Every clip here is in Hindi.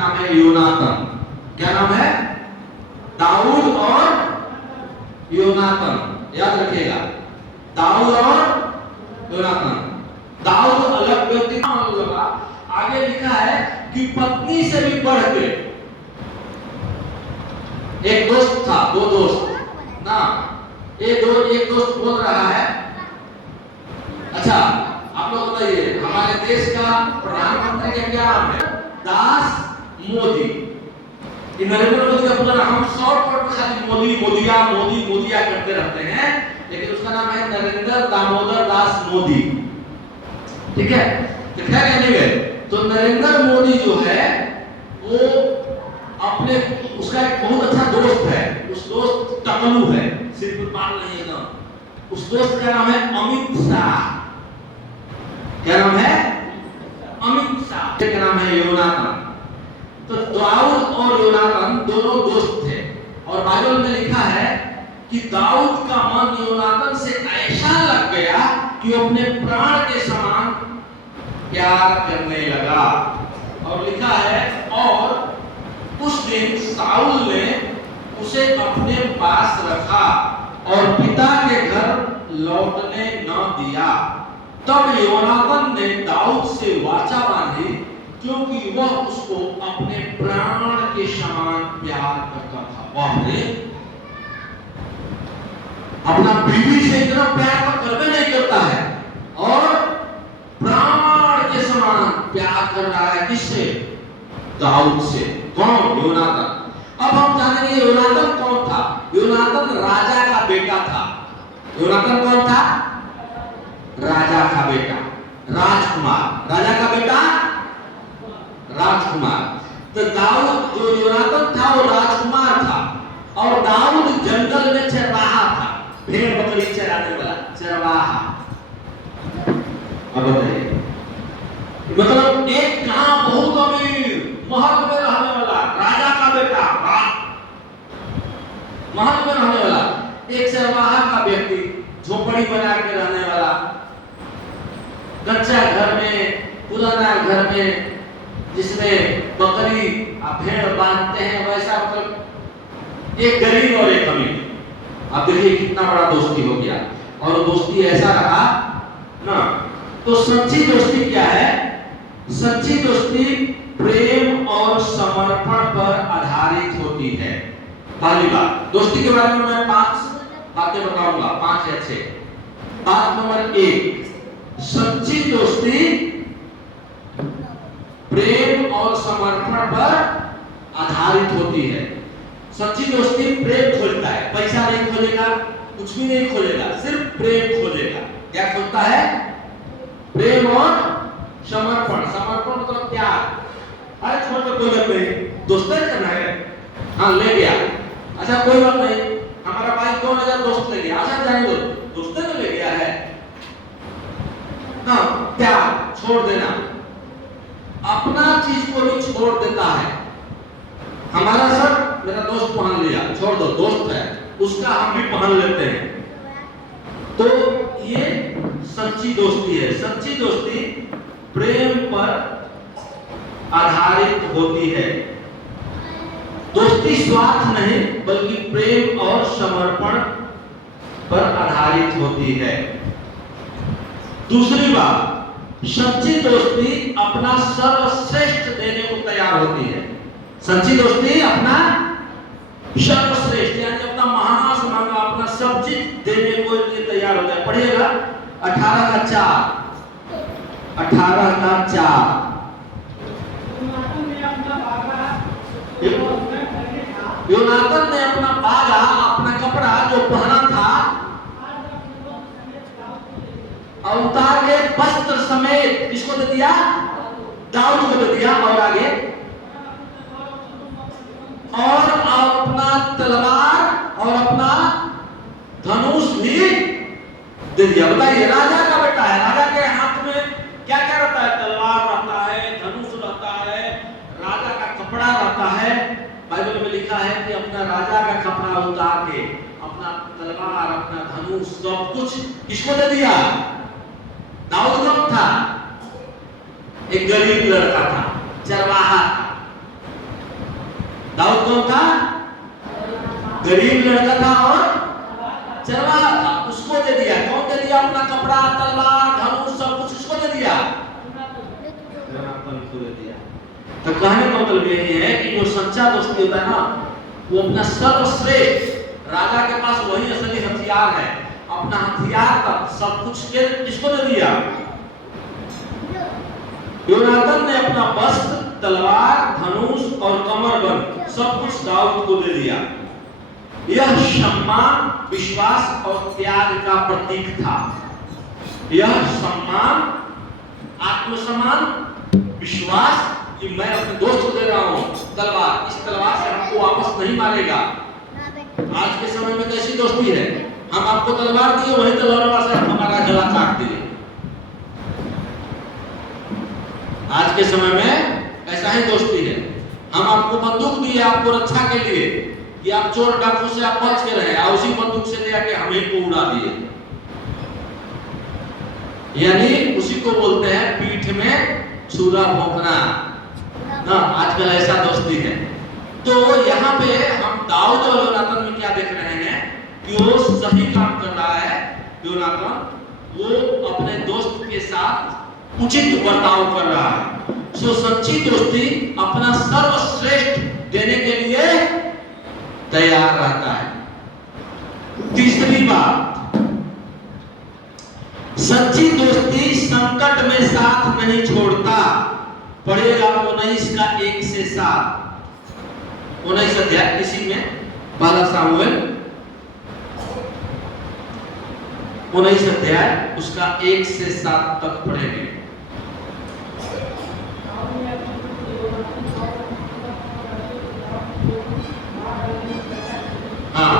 नाम है योनातन। क्या नाम है? दाऊद और योनातन, याद रखिएगा, दाऊद और योनातन। दाऊद अलग व्यक्ति लगा। आगे लिखा है कि पत्नी से भी बढ़ के एक दोस्त था, दो दोस्त ना, एक दोस्त बोल रहा है, अच्छा आप लोग बताइए हमारे देश का प्रधानमंत्री का क्या नाम है? दास मोदी। नरेंद्र मोदी का पूरा नाम शॉर्टकट में खाली मोदी मोदिया करते रहते हैं, लेकिन उसका नाम है नरेंद्र दामोदर दास मोदी। ठीक है, तो क्या कहने गए, तो नरेंद्र मोदी जो है वो अपने, उसका एक बहुत अच्छा दोस्त है, उस दोस्त टकलू है, सिर्फ बाल नहीं है ना, उस दोस्त का नाम है अमित शाह। क्या नाम है? अमित शाह। का नाम है योनातन। तो दाऊद और योनातन दोनों दोस्त थे, और बाइबल में लिखा है कि दाऊद का मन योनातन से ऐसा लग गया कि वो अपने प्राण के समान प्यार करने लगा। और लिखा है, और उस दिन साउल ने उसे अपने पास रखा और पिता के घर लौटने न दिया। तब योनातन ने दाऊद से वाचा बांधी, क्योंकि वह उसको अपने प्राण के समान प्यार करता था। वाह रे, अपना बीवी से इतना प्यार तो करवे नहीं करता है, और प्राण के समान प्यार कर रहा है। किससे? दाऊद से। कौन? योनातन। अब हम जानेंगे योनातन कौन था। योनातन राजा का बेटा था। योनातन कौन था? राजा का बेटा, राजकुमार। राजा का बेटा राजकुमार। तो दाऊद जो योनातन था वो राजकुमार था, और दाऊद जंगल में चरवाहा था, भेड़ बकरी चराने वाला चरवाहा। अब बताइए, मतलब एक कहां बहुत अमीर महल में रहने वाला राजा का बेटा, महल में रहने वाला, एक चरवाहा का व्यक्ति, झोपड़ी बना के रहने वाला, कच्चा घर में, पुराना घर में, जिसमें बकरी भेड़ बांधते हैं, वैसा, मतलब एक गरीब और एक अमीर। आप देखिए कितना बड़ा दोस्ती हो गया, और दोस्ती ऐसा रहा ना। तो सच्ची दोस्ती क्या है? सच्ची दोस्ती प्रेम और समर्पण पर आधारित होती है। पहली बात, दोस्ती के बारे में मैं 5 बातें बताऊंगा, 5 या 6। बात नंबर 1, सच्ची दोस्ती प्रेम और समर्पण पर आधारित होती है। सच्ची दोस्ती प्रेम खोजता है, पैसा नहीं खोजेगा, कुछ भी नहीं खोजेगा, सिर्फ प्रेम खोजेगा। क्या खोजता है? प्रेम और समर्पण। समर्पण मतलब प्यार। अरे छोड़ दो, कोई बात नहीं, दोस्ती करना है, हाँ ले गया, अच्छा कोई बात नहीं, हमारा भाई 2000 दोस्त ले गया, अच्छा जाने दो, दोस्ती तो ले गया है ना। प्यार छोड़ देना, अपना चीज को भी छोड़ देता है। हमारा शर्ट मेरा दोस्त पहन लिया, छोड़ दो, दोस्त है, उसका हम भी पहन लेते हैं। तो ये सच्ची दोस्ती है। सच्ची दोस्ती प्रेम पर आधारित होती है। दोस्ती स्वार्थ नहीं बल्कि प्रेम और समर्पण पर आधारित होती है। दूसरी बात, सच्ची दोस्ती अपना सर्वश्रेष्ठ देने को तैयार होती है। सच्ची दोस्ती अपना सर्वश्रेष्ठ यानी अपना महान मांगा, अपना सब चीज देने को लिए तैयार होता है। पढ़िएगा 18 का 4। योनातन ने अपना बागा, अपना कपड़ा जो पहना था, उतार के वस्त्र समेत किसको दे दिया? दाऊद को दे दिया। और आगे, और अपना तलवार और अपना धनुष भी दे दिया। बताइए, राजा का बेटा है, राजा के हाथ में क्या क्या रहता है? तलवार रहता है, धनुष रहता है, राजा का कपड़ा रहता है। बाइबल में लिखा है कि अपना राजा का कपड़ा उतार के अपना तलवार, अपना धनुष, सब कुछ किसको दे दिया? दाऊद कौन था? एक गरीब लड़का था, चरवाहा था, दाऊद कौन था? गरीब लड़का था और चरवाहा था, उसको दे दिया। कौन दे दिया? अपना कपड़ा, तलवार, धनुष सब कुछ उसको दे दिया, योनातान को दे दिया। तो कहने का मतलब ये है कि जो सच्चा दोस्ती होता है ना, वो अपना सर्वश्रेष्ठ, राजा के पास वही असली हथियार है, अपना हथियार तक सब कुछ किसको दे दिया? योनातान ने अपना वस्त्र, तलवार, धनुष और कमरबंद सब कुछ दाऊद को दे दिया। यह सम्मान, विश्वास और त्याग का प्रतीक था। यह सम्मान, आत्मसम्मान, विश्वास कि मैं अपने दोस्त को दे रहा हूं तलवार, इस तलवार से हमको वापस नहीं मारेगा। आज के समय में कैसी दोस्ती है? हम आपको तलवार दिए, वही तलवार से हमारा गला काट दिए। आज के समय में ऐसा ही दोस्ती है। हम आपको बंदूक दिए आपको रक्षा के लिए कि आप चोर डाकू से आप बच के रहे, और उसी बंदूक से ले आके हमें को उड़ा दिए। यानी उसी को बोलते हैं पीठ में छुरा भोंकना ना। आजकल ऐसा दोस्ती है। तो यहाँ पे हम दाऊद और योनातान में क्या देख रहे हैं कि वो सही काम कर रहा है। योनातान वो अपने दोस्त के साथ उचित बर्ताव कर रहा है। सो सच्ची दोस्ती अपना सर्वश्रेष्ठ देने के लिए तैयार रहता है। तीसरी बात, सच्ची दोस्ती संकट में साथ नहीं छोड़ता। पढ़ेगा 19 का 1 से 7, 19 अध्याय इसी में पहला सामुएल 19 अध्याय उसका 1 से 7 तक पढ़ेंगे। हाँ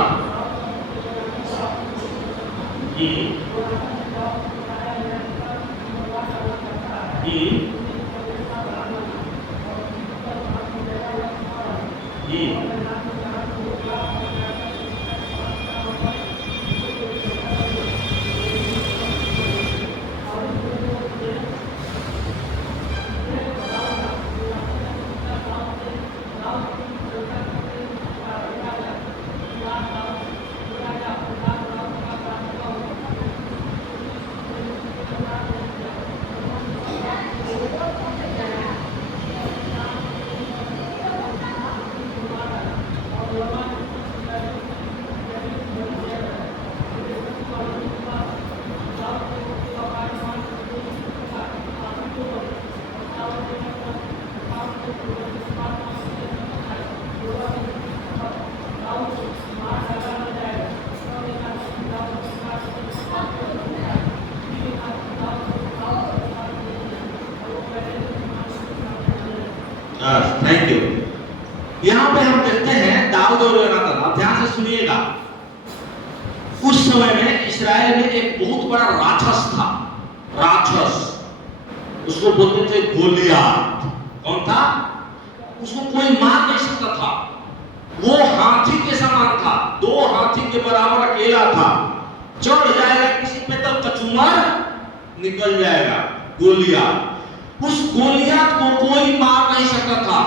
थैंक यू। यहाँ पे हम देखते हैं दाऊद और योनातान, आप ध्यान से सुनिएगा। उस समय में इस्राएल में एक बहुत बड़ा राक्षस था। राक्षस, उसको बोलते थे गोलियत। कौन था? उसको कोई मार नहीं सकता था। वो हाथी के समान था, 2 हाथी के बराबर अकेला था। चढ़ जाएगा किसी पे तो कचूमर निकल जाएगा। गोलियत, उस गोलियत को कोई मार नहीं सकता था।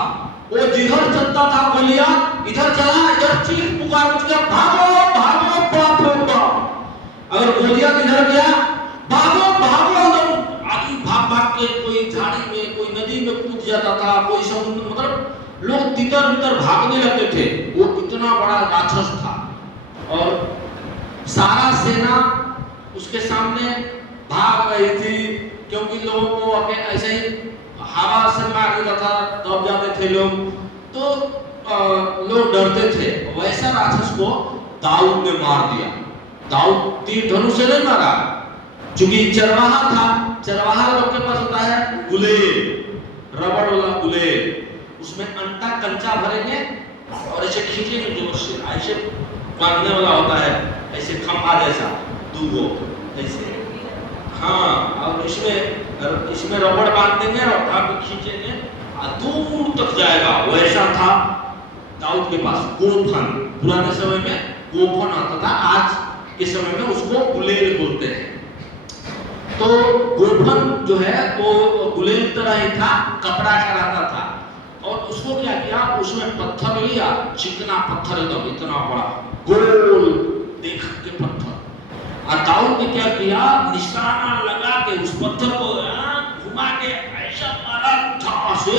वो जिधर चलता था गोलियत, इधर चला, इधर चीख पुकार किया, भागो भागो बाप रे बाप। अगर गोलियत इधर गया, भागो भागो, आदमी भाग भाग के कोई झाड़ी में, कोई नदी में कूद जाता था, कोई समुद्र, मतलब लोग तितर बितर भागने लगते थे। वो इतना बड़ा राक्षस था और सारा सेना उसके सामने भाग रही थी, क्योंकि लोगों को ऐसे ही हवा से मार देता था, दब जाते थे लोग, तो लोग डरते थे। वैसा राक्षस को दाऊद ने मार दिया। दाऊद तीर धनुष से नहीं मारा, क्योंकि चरवाहा था। चरवाहा लोग के पास होता है गुलेल, रबड़ वाला गुलेल, उसमें अंटा कंचा भरेंगे और ऐसे खींचेंगे जोर से, ऐसे बांधने वाला होता है, ऐसे खंभा जैसा 2 गो ऐसे। हाँ, और इसमें रबड़ बांध देंगे और धागे खींचेंगे और दूर तक जाएगा। वैसा था दाऊद के पास गोफन। पुराने समय में गोफन आता था, आज के समय में उसको गुलेल बोलते हैं। तो गोफन जो है वो गुलेल तरह ही था, कपड़ा का रहता था और उसको क्या किया, उसमें पत्थर लिया, चिकना पत्थर एकदम इतना बड़ा गोल देख के पत्थर, और दाऊद ने क्या किया, निशाना लगा के उस पत्थर को घुमा के ऐसा मारा था से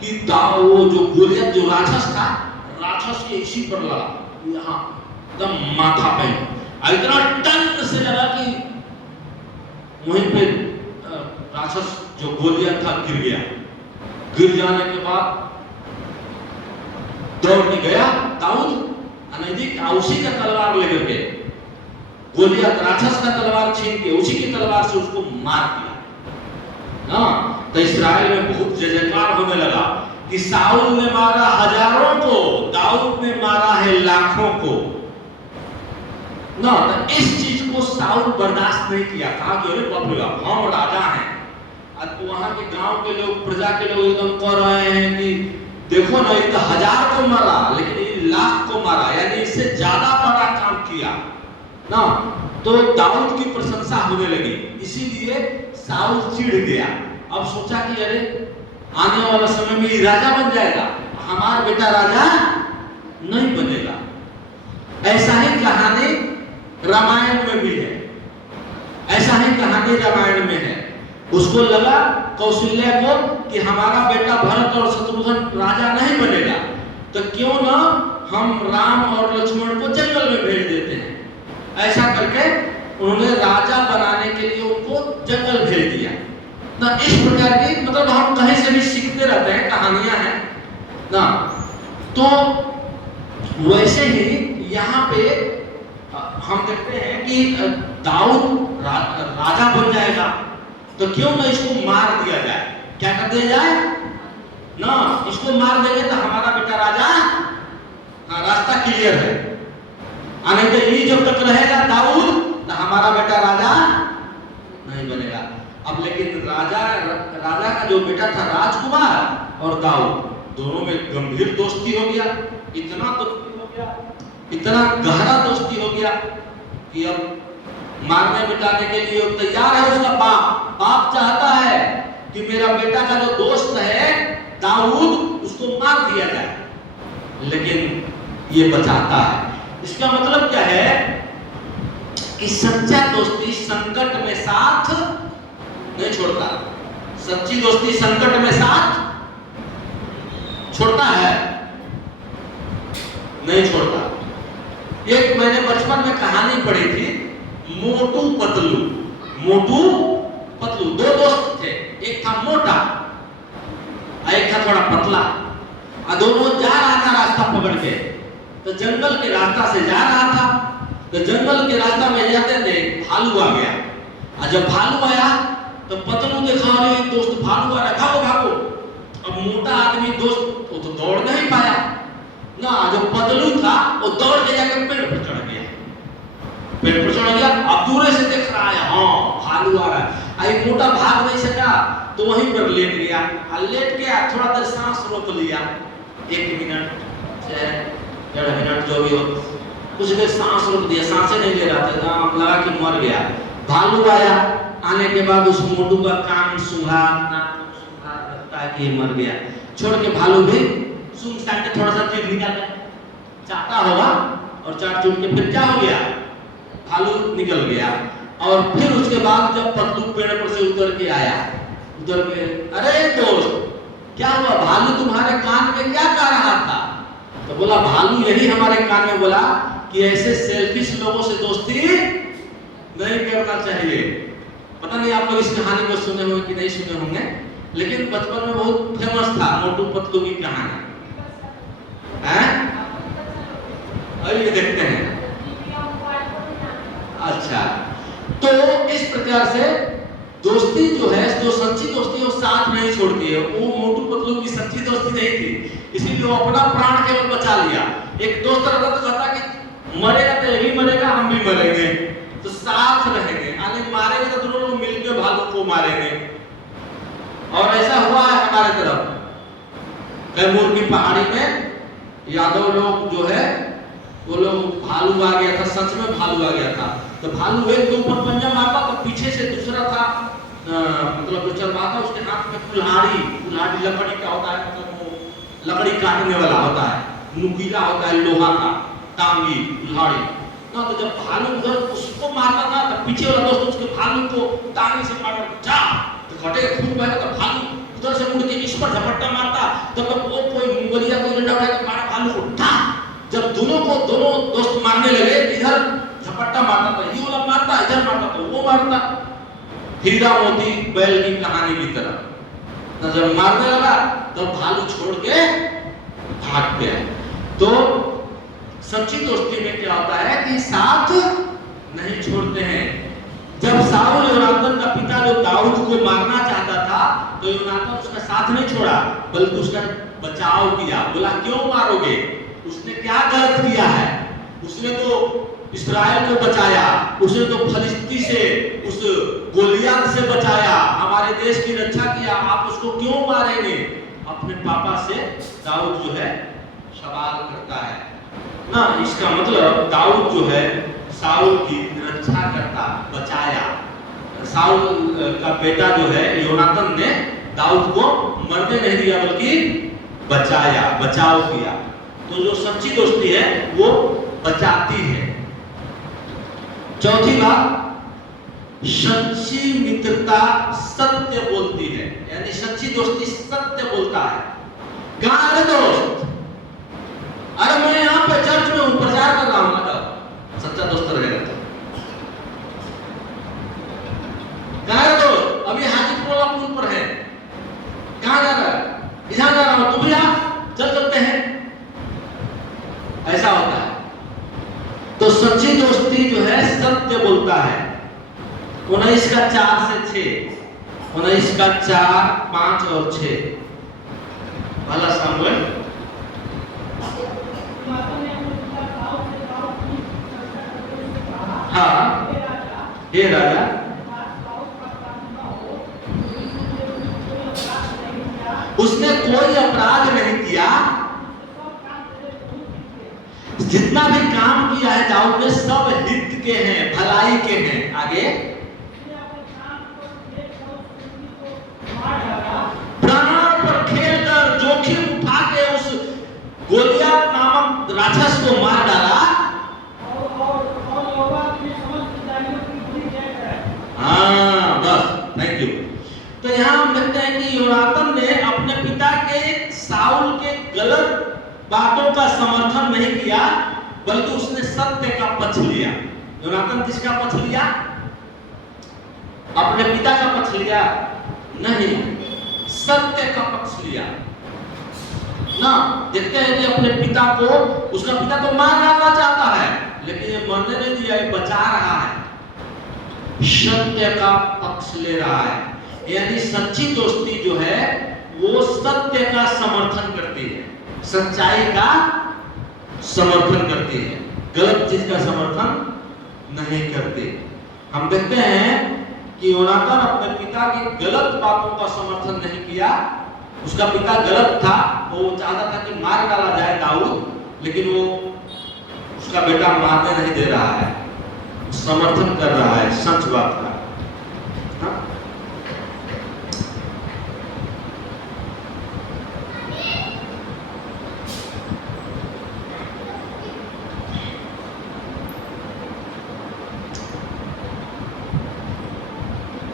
कि दाऊद जो गोलियत जो राक्षस था, राक्षस के इसी पर लगा, यहाँ एकदम माथा पे, इतना टन से लगा कि वहीं पे राक्षस जो गोलियत था गिर गया। गिर जाने के बाद दौड़ के गया दाऊद नजदीक, उसी का तलवार लेकर के गोलियत राक्षस का तलवार छीन के उसी की तलवार से उसको मार दिया। तो इस्राएल में बहुत जय जयकार होने लगा कि साउल ने मारा हजारों को, दाऊद ने मारा है लाखों को। तो इस चीज को साउल बर्दाश्त नहीं किया, कहा कि अरे बाप रे हम राजा हैं। अब वहां के गांव के लोग, प्रजा के लोग एकदम कह रहे हैं कि देखो ना, ये तो 1000 को मारा लेकिन ये लाख को मारा, यानी इससे ज्यादा बड़ा काम किया ना। तो दाऊद की प्रशंसा होने लगी, इसीलिए साउल चिढ़ गया। अब सोचा कि अरे आने वाला समय में ये राजा बन जाएगा, हमारा बेटा राजा नहीं बनेगा। ऐसा ही कहानी रामायण में भी है, ऐसा ही कहानी रामायण में है। उसको लगा कौशल्या को कि हमारा बेटा भरत और शत्रुघ्न राजा नहीं बनेगा, तो क्यों ना हम राम और लक्ष्मण को जंगल में भेज देते हैं। ऐसा करके उन्होंने राजा बनाने के लिए उनको जंगल भेज दिया। ना इस प्रकार की, मतलब हम कहीं से भी सीखते रहते हैं, कहानियां हैं ना। तो वैसे ही यहाँ पे हम देखते हैं कि दाऊद राजा बन जाएगा, तो क्यों ना इसको मार दिया जाए। क्या कर दिया जाए ना, इसको मार देंगे तो हमारा बेटा राजा, रास्ता क्लियर है। नहीं तो ये जब तक रहेगा दाऊद, तो हमारा बेटा राजा नहीं बनेगा। अब लेकिन राजा का जो बेटा था राजकुमार और दाऊद, दोनों में गंभीर दोस्ती हो गया, इतना दोस्ती हो गया, इतना गहरा दोस्ती हो गया कि अब मारने मिटाने के लिए तैयार है उसका बाप चाहता है कि मेरा बेटा का जो दोस्त है दाऊद, उसको मार दिया जाए, लेकिन ये बचाता है। इसका मतलब क्या है कि सच्चा दोस्ती संकट में साथ नहीं छोड़ता। सच्ची दोस्ती संकट में साथ छोड़ता है, नहीं छोड़ता। एक मैंने बचपन में कहानी पढ़ी थी, मोटू पतलू। मोटू पतलू दो दोस्त थे, एक था मोटा और एक था थोड़ा पतला, और दोनों जा रहा था रास्ता पकड़ के, तो जंगल के रास्ता से जा रहा था, तो जंगल के रास्ता में जाते थे भालू आ गया। और जब भालू आया तो पतलू देखा, अरे दोस्त भालू आ रहा, भागो भागो। अब मोटा आदमी दोस्त वो तो दौड़ नहीं पाया ना, जो पतलू था वो दौड़ के जाकर पेड़ पर चढ़ गया, पेड़ पर चढ़ गया। अब दूर से देख रहा है, हाँ भालू आ रहा है। आई मोटा भाग नहीं सका तो वहीं पर लेट गया, और लेट गया थोड़ा देर सांस रोक लिया, 1 मिनट 1.5 मिनट जो भी हो, कुछ देर सांस रोक दिया, सांसें नहीं ले रहा था, लगा कि मर गया। भालू आया, आने के बाद उस मोटू का कान सूंघा, लगता है कि ये मर गया, छोड़ के भालू भी सूंघ साट के थोड़ा सा जीभ निकाल चाहता होगा, और चाट चूट के फिर क्या हो गया, भालू निकल गया। और फिर उसके बाद जब पतलू पेड़ पर से उतर के आया, उतर के, अरे दोस्त क्या हुआ, भालू तुम्हारे कान में क्या कह रहा था? तो बोला भालू यही हमारे कान में बोला कि ऐसे सेल्फिश लोगों से दोस्ती नहीं करना चाहिए। पता नहीं आप लोग इस कहानी को सुने हुए कि नहीं सुने होंगे, लेकिन बचपन में बहुत फेमस था मोटू पतलू की कहानी है। ये देखते हैं। अच्छा, तो इस प्रकार से दोस्ती जो है, जो सच्ची दोस्ती है वो साथ नहीं छोड़ती है। वो मोटू पतलू की सच्ची दोस्ती नहीं थी, इसीलिए वो अपना प्राण केवल बचा लिया। एक दोस्त रहता तो कहता कि मरेगा तो यही मरेगा, हम भी मरेंगे, तो साथ रहेंगे, यानी मारेंगे तो दोनों लोग मिलकर भालू को मारेंगे। और ऐसा हुआ है हमारे तरफ कैमूर की पहाड़ी में, यादव लोग जो है वो लोग, भालू आ गया था, सच में भालू आ गया था। तो भालू एक के ऊपर पंजा मारता तो पीछे से दूसरा था, मतलब जो चल रहा था उसके हाथ में कुल्हाड़ी लकड़ी का होता है, मतलब वो लकड़ी काटने वाला होता है, नुकीला होता है लोहा का, टांगी कुल्हाड़ी ना। तो जब भालू उधर उसको मारता था तो पीछे वाला दोस्त उसके भालू को टांगी से मारता जा, तो घटे खून बहता तो भालू उधर से मुड़ के इस पर झपट्टा मारता, तब तो वो कोई मुंगलिया कोई डंडा उठा के मारा भालू को ठा। जब दोनों दोस्त मारने लगे, इधर झपट्टा मारता था, ये वाला मारता, इधर मारता तो वो मारता। हीरा मोती बैल की कहानी की तरह। तो जब मारने लगा तो भालू छोड़ के भाग गया। तो सच्ची दोस्ती में क्या होता है कि साथ नहीं छोड़ते हैं। जब साउल योनातान का पिता जो दाऊद को मारना चाहता था, तो योनातान उसका साथ नहीं छोड़ा, बल्कि उसका बचाव किया। बोला क्यों मारोगे, उसने क्या गलत किया है? उसने तो इस्राएल को बचाया, उसने तो फलिस्ती से, उस गोलियत से बचाया, हमारे देश की रक्षा किया, आप उसको क्यों मारेंगे? अपने पापा से दाऊद जो है सवाल करता है ना। इसका मतलब दाऊद जो है साउल की रक्षा करता, बचाया। साउल का बेटा जो है योनातान ने दाऊद को मरने नहीं दिया, बल्कि बचाया, बचाव किया। तो जो सच्ची दोस्ती है वो बचाती है। चौथी बात, सच्ची मित्रता सत्य बोलती है, यानी सच्ची दोस्ती सत्य बोलता है। कहाँ है दोस्त? अरे मैं यहाँ पे चर्च में हूँ, प्रचार कर रहा हूँ ना। सच्चा दोस्त रहेगा तो कहाँ है दोस्त? अभी हाजीपुर वाला पुल पर है। कहाँ जा रहा है? इधर जा रहा हूँ, तुम भी आ, चल चलते हैं। ऐसा होता है। तो सच्ची दोस्ती जो है सत्य बोलता है। 19 का 4 से 6, 19 का 4, 5 और 6 पहला सामुएल। हाँ, हे राजा, उसने कोई अपराध नहीं किया, जितना भी काम किया है दाऊद ने सब हित के हैं, भलाई के हैं। आगे, प्राण पर खेलकर जोखिम उठा के उस गोलियत नामक राक्षस को मार डाला। हाँ बस, थैंक यू। तो यहाँ हम देखते हैं कि योनातान ने अपने पिता के साउल के गलत बातों का समर्थन नहीं किया, बल्कि उसने सत्य का पक्ष लिया। योनातान किसका पक्ष लिया? अपने पिता का पक्ष लिया? नहीं, सत्य का पक्ष लिया ना। देखते हैं कि अपने पिता को, उसका पिता तो मार डालना चाहता है, लेकिन ये मरने नहीं दिया, ये बचा रहा है, सत्य का पक्ष ले रहा है। यानी सच्ची दोस्ती जो है वो सत्य का समर्थन करती है, सच्चाई का समर्थन करती है, गलत चीज का समर्थन नहीं करती। हम देखते हैं कि योनातान अपने पिता की गलत बातों का समर्थन नहीं किया। उसका पिता गलत था, वो चाहता था कि मार डाला जाए दाऊद, लेकिन वो उसका बेटा मारने नहीं दे रहा है, समर्थन कर रहा है सच बात का। हाँ?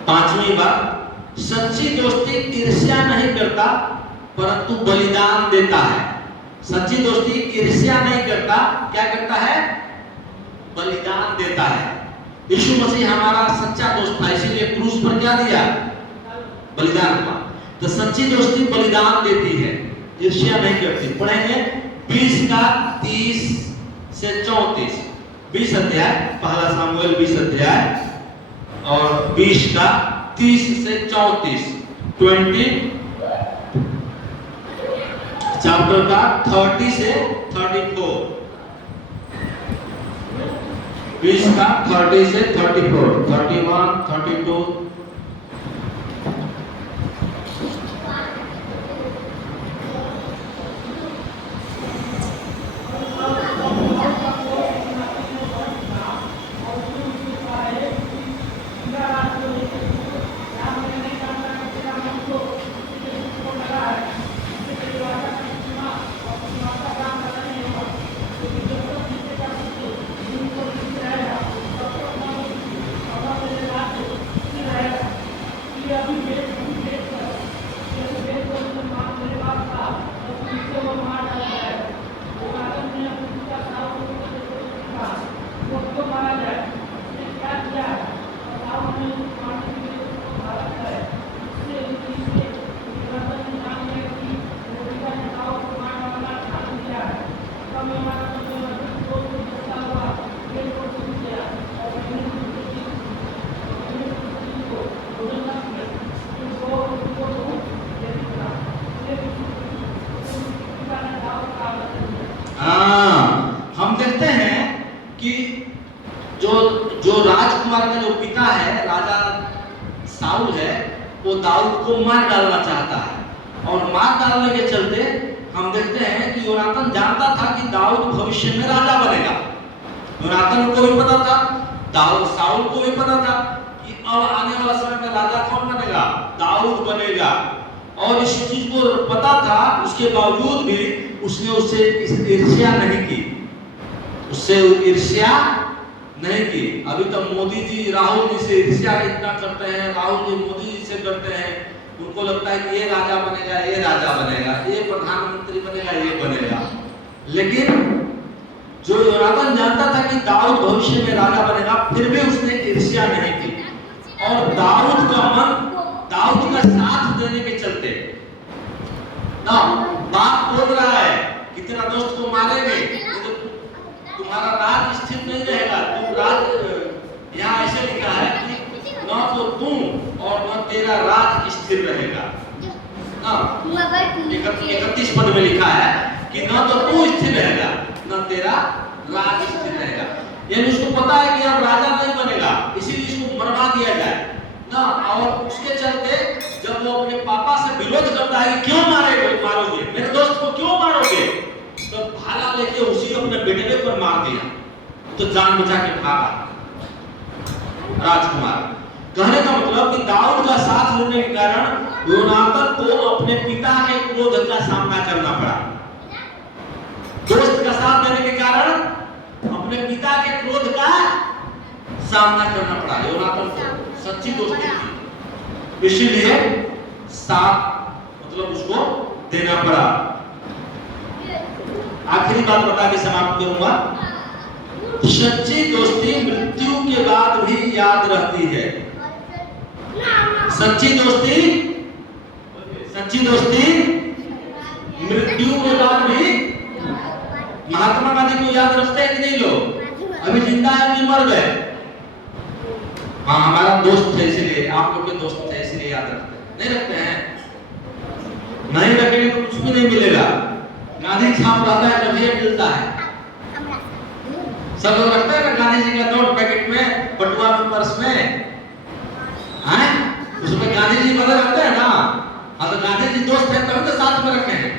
पांचवी बात, सच्ची दोस्ती ईर्ष्या नहीं करता परंतु बलिदान देता है। सच्ची दोस्ती ईर्ष्या नहीं करता, क्या करता है? बलिदान देता है। यीशु मसीह हमारा सच्चा दोस्त था, इसीलिए क्रूस पर क्या दिया? बलिदान हुआ। तो सच्ची दोस्ती बलिदान देती है, ईर्ष्या नहीं करती। पढ़ेंगे 20 का 30 से 34, 20 अध्याय, पहला सामुएल 20 अध्याय और 20 का 30 से 34, 20 चैप्टर का 30 से 34, 20 का 30 से 34, 31, 32। वो दाऊद को मार डालना चाहता है, और मार डालने के चलते हम देखते हैं कि योनातान जानता था कि दाऊद भविष्य में राजा बनेगा। योनातान को भी पता था, दाऊद साउल को भी पता था कि अब आने वाला समय में राजा कौन बनेगा, दाऊद बनेगा। और इस चीज को पता था, उसके बावजूद भी उसने उससे ईर्ष्या नहीं की, उससे ईर्ष्या नहीं की। अभी तो मोदी जी राहुल जी से ईर्ष्या इतना करते हैं, राहुल जी मोदी जी से करते हैं, उनको लगता है कि ये राजा बनेगा, ये राजा बनेगा, ये प्रधानमंत्री बनेगा, ये बनेगा। लेकिन जो योनातान जानता था कि दाऊद भविष्य में राजा बनेगा, फिर भी उसने ईर्ष्या नहीं की। और दाऊद का मन दाऊद का साथ देने के चलते ना, बाप बोल रहा है कि तेरा दोस्त को मारेंगे तो तुम्हारा राज स्थिर नहीं रहेगा, तुम राज, यहाँ ऐसे लिखा है कि न तो तुम और न तेरा राज स्थिर रहेगा। 31 पद में लिखा है कि न तो तू स्थिर रहेगा, न तेरा राज स्थिर रहेगा। यानी उसको पता है कि अब राजा नहीं बनेगा, इसीलिए इसको मरवा दिया जाए ना। और उसके चलते जब वो अपने पापा से विरोध करता है कि क्यों मारोगे मेरे दोस्त को, क्यों मारोगे, तो भाला लेके उसी अपने बेटे पर मार दिया, तो जान बचा के भागा राजकुमार। कहने का मतलब कि दाऊद का साथ लेने के कारण योनातान को अपने पिता के क्रोध का सामना करना पड़ा। दोस्त का साथ देने के कारण अपने पिता के क्रोध का सामना करना पड़ा योनातान को। सच्ची दोस्ती थी, इसीलिए साथ मतलब उसको देना पड़ा। आखिरी बात बता के समाप्त करूंगा। सच्ची दोस्ती मृत्यु के बाद भी याद रहती है। सच्ची दोस्ती मृत्यु के बाद भी, महात्मा गांधी को याद रखते हैं कि नहीं लोग? अभी जिंदा है कि मर गए? हाँ, हमारा दोस्त है इसलिए, आप लोग के दोस्त है इसलिए याद रखते हैं। नहीं रखते हैं? नहीं रखेंगे तो कुछ भी नहीं मिलेगा। गांधी छाप रहता है तभी मिलता है। सब लोग रखते हैं ना गांधी जी का नोट पैकेट में, बटुआ में, पर्स में, हैं? उसमें गांधी जी बदल रहते हैं ना। हाँ, तो गांधी जी दोस्त है तभी तो साथ में रखे हैं।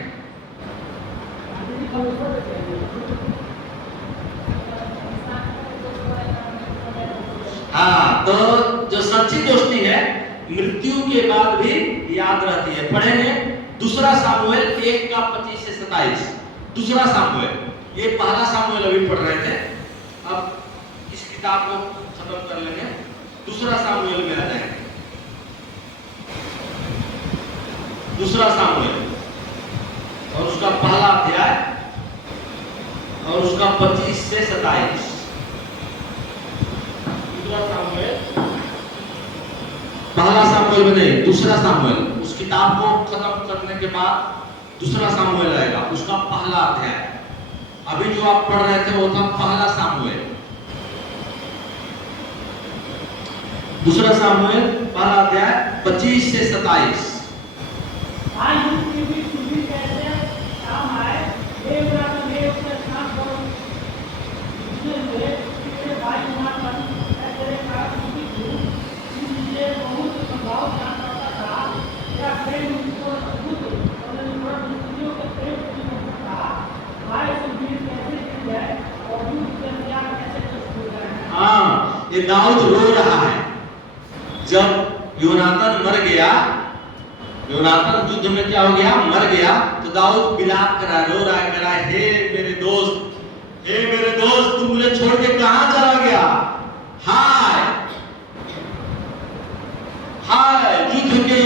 हाँ, तो जो सच्ची दोस्ती है मृत्यु के बाद भी याद रहती है। पढ़ेंगे दूसरा सामुएल 1:25 से 27। दूसरा सामुएल, ये पहला सामुएल अभी पढ़ रहे थे, अब इस किताब को खत्म कर लेंगे, दूसरा सामुएल में आ जाएंगे। दूसरा सामुएल और उसका पहला अध्याय और उसका 25 से 27। पहला सामुएल में नहीं, दूसरा सामुएल। उस किताब को खत्म करने के बाद दूसरा सामुएल आएगा, उसका पहला अध्याय। अभी जो आप पढ़ रहे थे वो था पहला सामुएल। दूसरा सामुएल पहला अध्याय 25 से 27। हाँ, ये दाऊद रो रहा है। जब योनातान मर गया, योनातान युद्ध में क्या हो गया, मर गया, तो दाऊद विलाप कर रहा है, रो रहा है, कह रहा है, हे मेरे दोस्त, तू मुझे छोड़ के कहां चला गया? हाय हाय, युद्ध के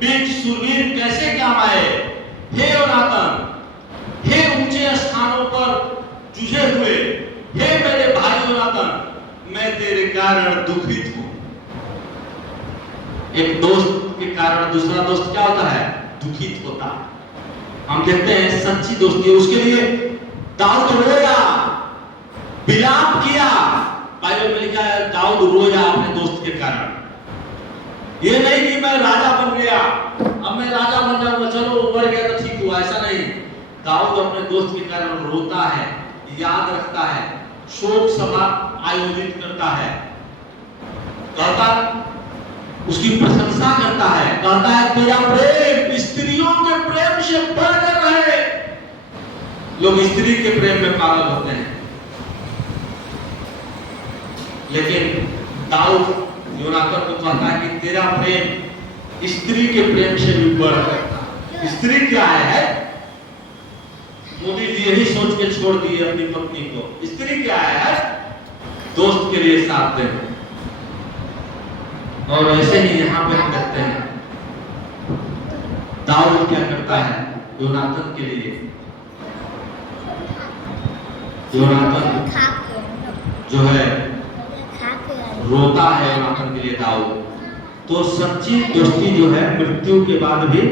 बीच शूरवीर कैसे काम आए। हे योनातान, हे ऊंचे स्थानों पर जुझे हुए, हे मेरे भाई योनातान, मैं तेरे कारण दुखित हूं। एक दोस्त के कारण दूसरा दोस्त क्या होता है, दुखित होता है। हम देखते हैं सच्ची दोस्ती है। उसके लिए दाऊद रोया, विलाप किया। बाइबल में लिखा है दाऊद रोया अपने दोस्त के कारण। ये नहीं कि मैं राजा बन गया, अब मैं राजा बन जाऊंगा, चलो मर गया तो ठीक हुआ, ऐसा नहीं। दाऊद अपने दोस्त के कारण रोता है, याद रखता है, शोक सभा आयोजित करता है, कहता उसकी प्रशंसा करता है, लोग स्त्री के प्रेम में पागल होते हैं, लेकिन दाऊद योनातान को कहता है कि तेरा प्रेम स्त्री के प्रेम से भी बढ़कर। स्त्री क्या है? मोदी जी यही सोच के छोड़ दिए अपनी पत्नी को। स्त्री क्या है? दोस्त के लिए साथ देना। और ऐसे ही यहाँ पे हम देखते हैं दाऊद क्या करता है योनातान के लिए। योनातान जो है रोता है योनातान के लिए दाऊद। तो सच्ची दोस्ती जो है मृत्यु के बाद भी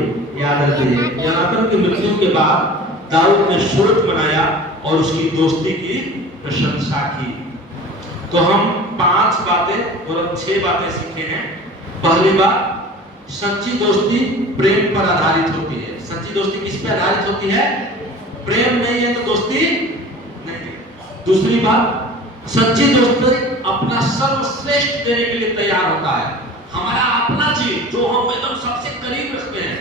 याद रखती है। योनातान की मृत्यु के बाद दाऊद ने सुरत बनाया और उसकी दोस्ती की प्रशंसा की। तो हम 5 बातें और 6 बातें सीखे हैं। पहली बात, सच्ची दोस्ती प्रेम पर आधारित होती है। सच्ची दोस्ती किस पर आधारित होती है? प्रेम नहीं है तो दोस्ती नहीं। दूसरी बात, सच्ची दोस्ती अपना सर्वश्रेष्ठ देने के लिए तैयार होता है। हमारा अपना चीज जो हम एकदम सबसे करीब रखते हैं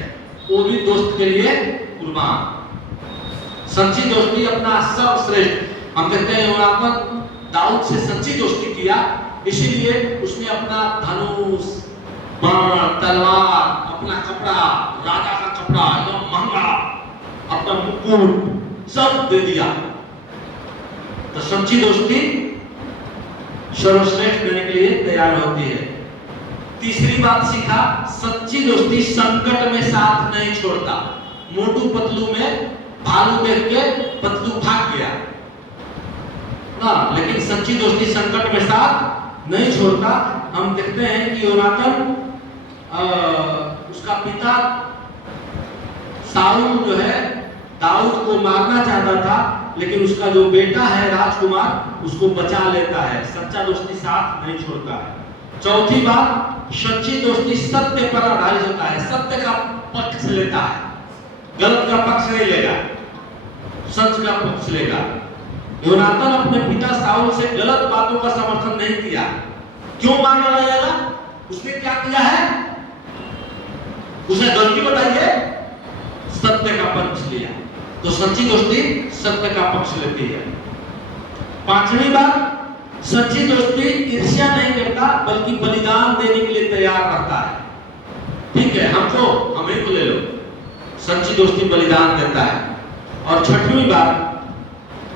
वो भी दोस्त के लिए कुर्बान। सच्ची दोस्ती अपना सर्वश्रेष्ठ। हम देखते हैं योनातान दाऊद से सच्ची दोस्ती किया, इसीलिए उसने अपना धनुष, बाण, तलवार, अपना कपड़ा, राजा का कपड़ा एकदम महंगा, अपना मुकुट सब दे दिया। तो सच्ची दोस्ती सर्वश्रेष्ठ देने के लिए तैयार होती है। तीसरी बात सीखा, सच्ची दोस्ती संकट में साथ नहीं छोड़ता। मोटू पतलू में भालू देख के पतलू भाग गया ना, लेकिन सच्ची दोस्ती संकट में साथ नहीं छोड़ता। हम देखते हैं कि योनातान उसका पिता साउल जो है दाऊद को मारना चाहता था, लेकिन उसका जो बेटा है राजकुमार उसको बचा लेता है। सच्चा दोस्ती साथ नहीं छोड़ता है। चौथी बात, सच्ची दोस्ती सत्य पर आधारित होता है। सत्य का पक्ष लेता है, गलत का पक्ष नहीं लेगा, सच का पक्ष लेगा। योनातान अपने पिता साउल से गलत बातों का समर्थन नहीं किया। क्यों मारना लगेगा? उसने क्या किया है? उसने गलती बताई है, सत्य का पक्ष लिया। तो सच्ची दोस्ती सत्य का पक्ष लेती है। पांचवी बात, सच्ची दोस्ती ईर्ष्या नहीं करता बल्कि बलिदान देने के लिए तैयार रहता है। ठीक है, हमको हमें को ले लो, सच्ची दोस्ती बलिदान देता है। और छठवीं बात,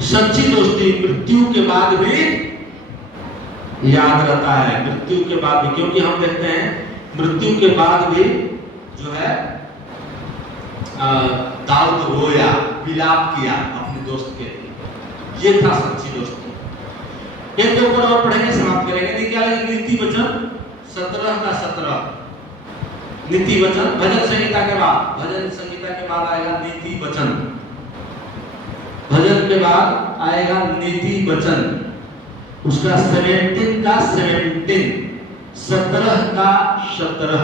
सच्ची दोस्ती मृत्यु के बाद भी याद रहता है। मृत्यु के बाद भी, क्योंकि हम देखते हैं मृत्यु के बाद भी जो है दाऊद रोया, विलाप किया अपने दोस्त के लिए। ये था सच्ची दोस्ती। एक दो पर और पढ़ेंगे, समाप्त करेंगे। निकालेंगे नीति वचन 17 का 17। नीति वचन भजन संहिता के बाद, भजन संहिता के बाद आएगा नीति वचन। भजन के बाद आएगा नीति वचन। उसका 17 का 17, 17 का 17।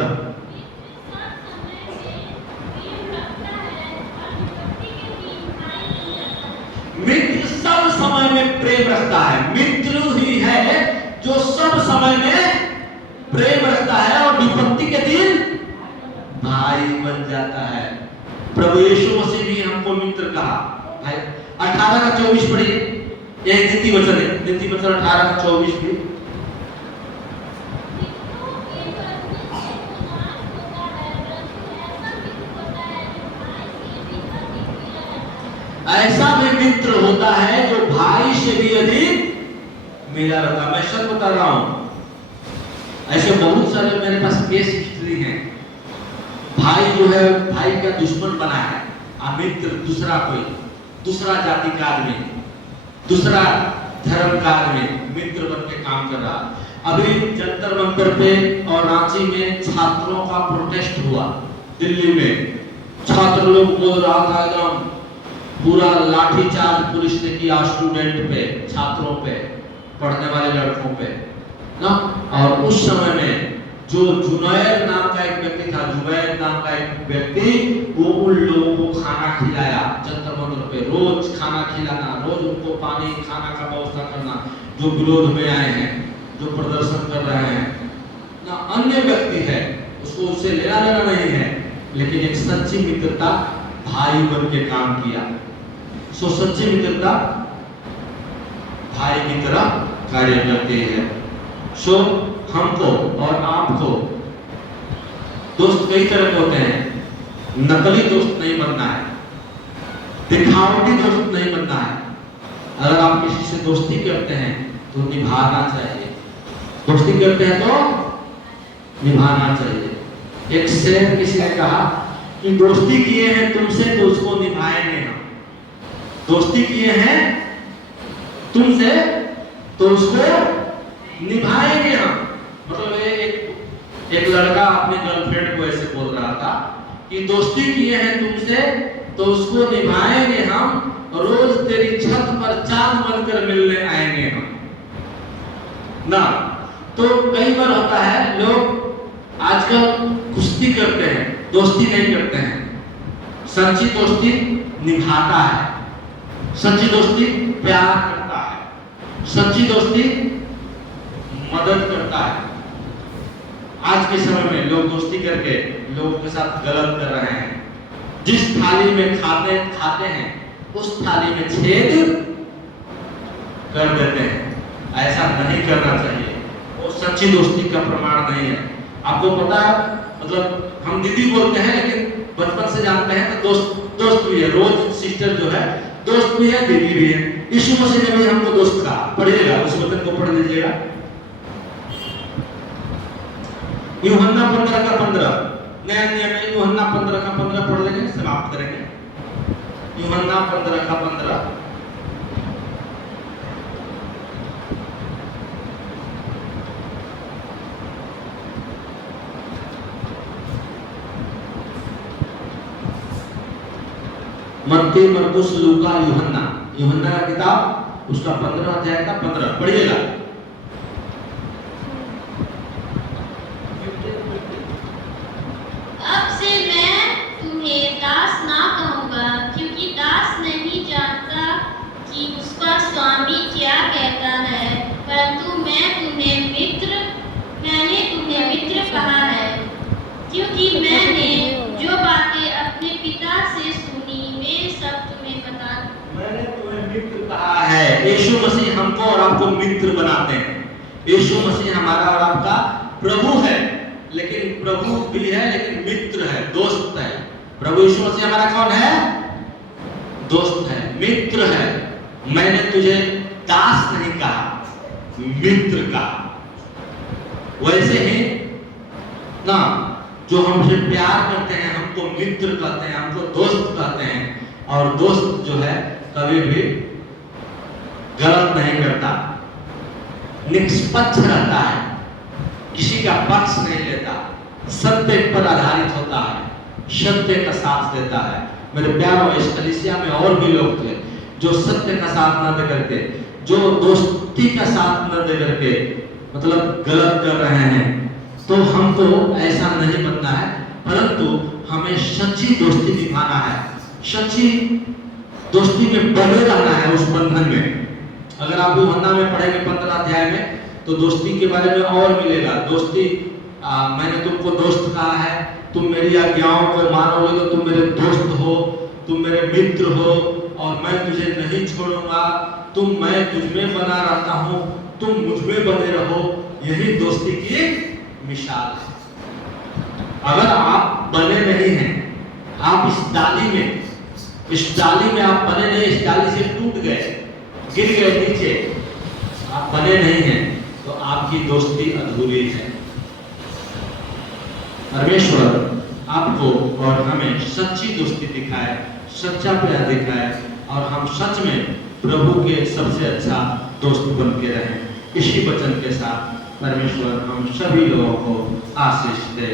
मित्र सब समय में प्रेम रखता है। मित्र ही है जो सब समय में प्रेम रखता है और विपत्ति के दिन भाई बन जाता है। प्रभु यीशु मसीह भी हमको मित्र कहा। भाई 18 का 24 पढ़िए, यह नीति वचन है। नीति वचन 18 का 24 भी। ऐसा भी मित्र होता है जो भाई से भी अधिक मिला रहता है। मैं सच बता रहा हूं, ऐसे बहुत सारे मेरे पास केस हिस्ट्री है। भाई जो है भाई का दुश्मन बना है, और मित्र दूसरा कोई, दूसरा जाति का आदमी, दूसरा धर्म का आदमी मित्र बन के काम कर रहा। अभी जंतर मंतर पे और रांची में छात्रों का प्रोटेस्ट हुआ। दिल्ली में छात्र लोग बोल रहा था, एकदम पूरा लाठीचार्ज पुलिस ने किया स्टूडेंट पे, छात्रों पे, पढ़ने वाले लड़कों पे ना। और उस समय में जो जुनैर नाम का एक व्यक्ति था, जुबैर नाम का एक व्यक्ति, वो उन लोगों को खाना खिलाया जंतर मंतर पे। रोज खाना खिलाना, रोज उनको पानी खाना का व्यवस्था करना, जो विरोध में आए हैं, जो प्रदर्शन कर रहे हैं ना। अन्य व्यक्ति है, उसको उससे लेना देना नहीं है, लेकिन एक सच्ची मित्रता, भाई बन के काम किया। सो सच्ची मित्रता भाई की तरह कार्य करती है। सो हमको और आपको दोस्त कई तरह के होते हैं। नकली दोस्त नहीं बनना है, दिखावटी दोस्त नहीं बनना है। अगर आप किसी से दोस्ती करते हैं तो निभाना चाहिए, दोस्ती करते हैं तो निभाना चाहिए। एक शेर किसी ने कहा कि दोस्ती किए हैं तुमसे तो उसको निभाएंगे हम, दोस्ती किए हैं तुमसे तो उसको निभाएंगे हम। मतलब एक लड़का अपने गर्लफ्रेंड को ऐसे बोल रहा था कि दोस्ती किए हैं तुमसे तो उसको निभाएंगे हम, रोज तेरी छत पर चांद बनकर मिलने आएंगे हम ना। तो कई बार होता है लोग आजकल कुश्ती करते हैं, दोस्ती नहीं करते हैं। सच्ची दोस्ती निभाता है, सच्ची दोस्ती प्यार करता है, सच्ची दोस्ती मदद करता है। आज के समय में लोग दोस्ती करके लोगों के साथ गलत कर रहे हैं। जिस थाली में खाते हैं उस थाली में छेद कर देते हैं। ऐसा नहीं करना चाहिए, वो सच्ची दोस्ती का प्रमाण नहीं है। आपको पता है, मतलब हम दीदी बोलते हैं लेकिन बचपन से जानते हैं तो दोस्त भी है। रोज सिस्टर जो है दोस्त भी है, दीदी भी है। यीशु मसीह ने भी हमको दोस्त कहा। पढ़िएगा, उस वचन को पढ़ लीजिएगा। यूहन्ना 15 का 15, नया नियम में यूहन्ना 15 का 15 पढ़ लेंगे, समाप्त करेंगे। यूहन्ना 15 का 15। मत्ती, मरकुस, लूका, यूहन्ना, यूहन्ना का किताब उसका 15 अध्याय का 15 पढ़िएगा। अब से मैं तुम्हें दास ना कहूँगा, क्योंकि दास नहीं जानता कि उसका स्वामी क्या कहता है, परंतु मैंने तुम्हें मित्र कहा है, क्योंकि मैंने जो बातें अपने पिता से सुनी वे सब तुम्हें बता। मैंने तुम्हें मित्र कहा है। यीशु मसीह हमको और आपको मित्र बनाते हैं। यीशु मसीह हमारा और आपका प्रभु है, लेकिन प्रभु भी है लेकिन मित्र है, दोस्त है। प्रभु यीशु मसीह हमारा कौन है? दोस्त है, मित्र है। मैंने तुझे दास नहीं कहा, मित्र कहा। वैसे ही ना, जो हमसे प्यार करते हैं हमको मित्र कहते हैं, हमको दोस्त कहते हैं। और दोस्त जो है कभी भी गलत नहीं करता, निष्पक्ष रहता है, किसी का पक्ष नहीं लेता, सत्य पर आधारित होता है, सत्य का साथ देता है। मेरे प्यारों, इस कलीसिया में और भी लोग थे जो सत्य का साथ न दे करके, जो दोस्ती का साथ न दे करके मतलब गलत कर रहे हैं। तो हमको ऐसा नहीं बनना है, परंतु हमें सच्ची दोस्ती निभाना है, सच्ची दोस्ती में बने रहना है उस बंधन में। अगर आप यूहन्ना में पढ़ेंगे 15 अध्याय में तो दोस्ती के बारे में और मिलेगा। दोस्ती, मैंने तुमको दोस्त कहा है, तुम मेरी आज्ञाओं को मानोगे तो तुम मेरे दोस्त हो, तुम मेरे मित्र हो, और मैं तुझे नहीं छोड़ूंगा, मैं तुझमें बना रहता हूँ, तुम मुझमें बने रहो। यही दोस्ती की मिसाल है। अगर आप बने नहीं हैं, आप इस डाली में आप बने नहीं, इस डाली से टूट गए, गिर गए नीचे, आप बने नहीं हैं, तो आपकी दोस्ती अधूरी है। परमेश्वर आपको और हमें सच्ची दोस्ती दिखाए, सच्चा प्यार दिखाए, और हम सच में प्रभु के सबसे अच्छा दोस्त बन के रहें। इसी वचन के साथ परमेश्वर हम सभी लोगों को आशीष दे।